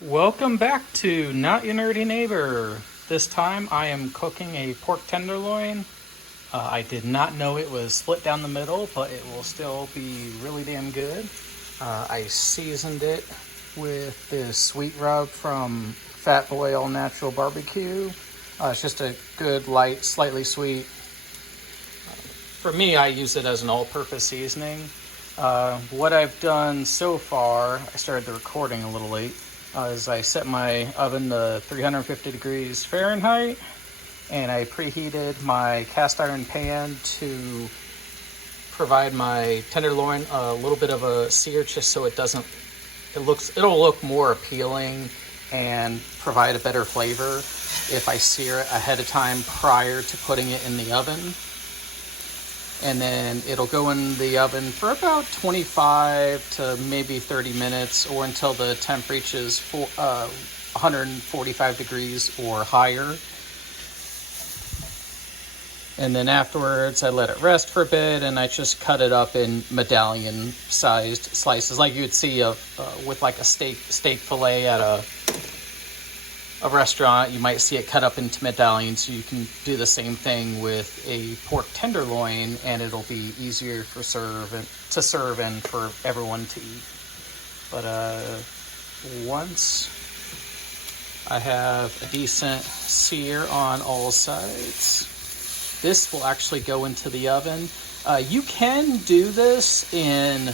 Welcome back to Not Your Nerdy Neighbor. This time I am cooking a pork tenderloin. I did not know it was split down the middle, but it will still be really damn good. I seasoned it with this sweet rub from Fat Boy All Natural Barbecue. It's just a good, light, slightly sweet. For me, I use it as an all-purpose seasoning. What I've done so far, I started the recording a little late, is I set my oven to 350 degrees Fahrenheit, and I preheated my cast iron pan to provide my tenderloin a little bit of a sear, just so it'll look more appealing and provide a better flavor if I sear it ahead of time prior to putting it in the oven. And then it'll go in the oven for about 25 to maybe 30 minutes, or until the temp reaches 145 degrees or higher. And then afterwards, I let it rest for a bit, and I just cut it up in medallion-sized slices, like you would see with like a steak fillet at a restaurant. You might see it cut up into medallions. You can do the same thing with a pork tenderloin, and it'll be easier to serve and for everyone to eat. But once I have a decent sear on all sides, this will actually go into the oven. You can do this in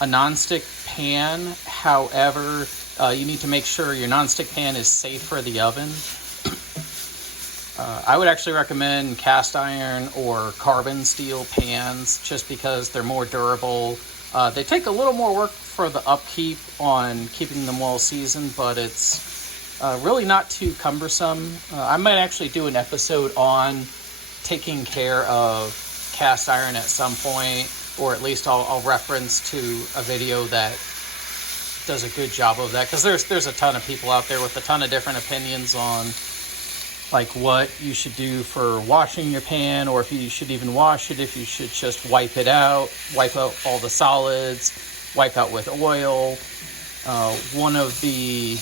a nonstick pan. However, you need to make sure your nonstick pan is safe for the oven. I would actually recommend cast iron or carbon steel pans, just because they're more durable. They take a little more work for the upkeep on keeping them well seasoned, but it's really not too cumbersome. I might actually do an episode on taking care of cast iron at some point, or at least I'll reference to a video that does a good job of that, because there's a ton of people out there with a ton of different opinions on like what you should do for washing your pan, or if you should even wash it, if you should just wipe out all the solids, wipe out with oil. One of the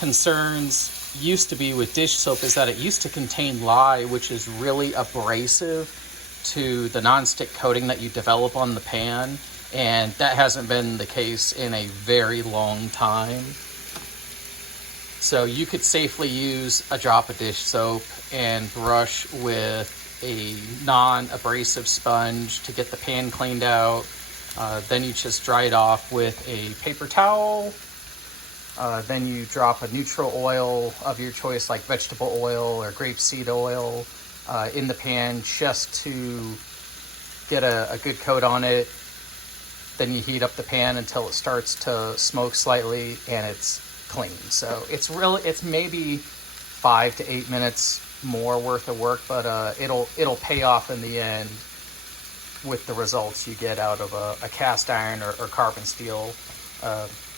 concerns used to be with dish soap is that it used to contain lye, which is really abrasive to the nonstick coating that you develop on the pan. And that hasn't been the case in a very long time. So you could safely use a drop of dish soap and brush with a non-abrasive sponge to get the pan cleaned out. Then you just dry it off with a paper towel. Then you drop a neutral oil of your choice, like vegetable oil or grapeseed oil, in the pan, just to get a good coat on it. Then you heat up the pan until it starts to smoke slightly, and it's clean. So it's maybe 5 to 8 minutes more worth of work, but it'll pay off in the end with the results you get out of a cast iron or carbon steel.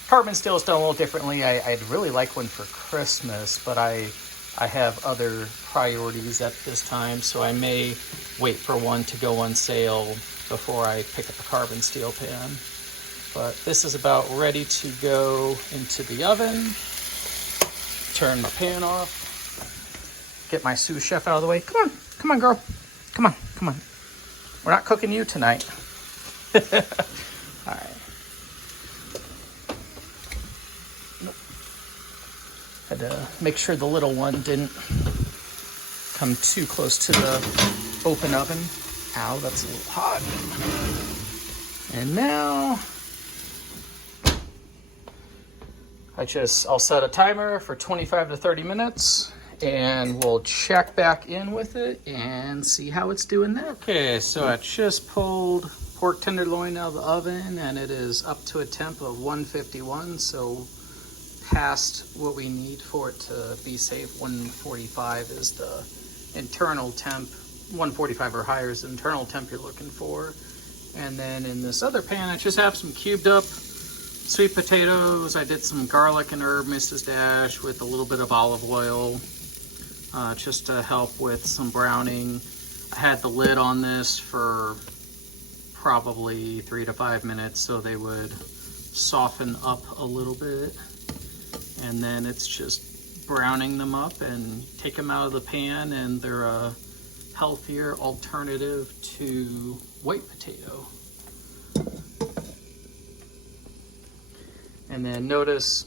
Carbon steel is done a little differently. I'd really like one for Christmas, but I have other priorities at this time, so I may wait for one to go on sale before I pick up a carbon steel pan. But this is about ready to go into the oven. Turn my pan off. Get my sous chef out of the way. Come on, girl. Come on. We're not cooking you tonight. All right. Nope. Had to make sure the little one didn't come too close to the open oven. Ow, that's a little hot. And now I'll set a timer for 25 to 30 minutes, and we'll check back in with it and see how it's doing there. Okay, so I just pulled pork tenderloin out of the oven, and it is up to a temp of 151, so past what we need for it to be safe. 145 is the internal temp. 145 or higher is the internal temp you're looking for. And then in this other pan, I just have some cubed up sweet potatoes. I did some garlic and herb Mrs. Dash with a little bit of olive oil, just to help with some browning. I had the lid on this for probably 3 to 5 minutes, so they would soften up a little bit. and then it's just browning them up and take them out of the pan, and they're a healthier alternative to white potato. And then notice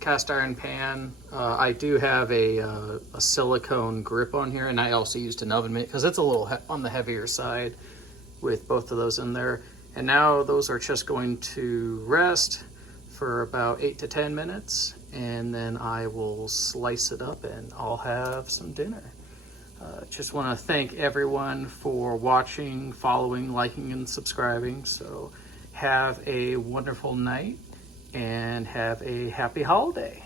cast iron pan. I do have a silicone grip on here, and I also used an oven mitt because it's a little on the heavier side with both of those in there. And now those are just going to rest for about 8 to 10 minutes, and then I will slice it up and I'll have some dinner. Just want to thank everyone for watching, following, liking, and subscribing. So have a wonderful night and have a happy holiday.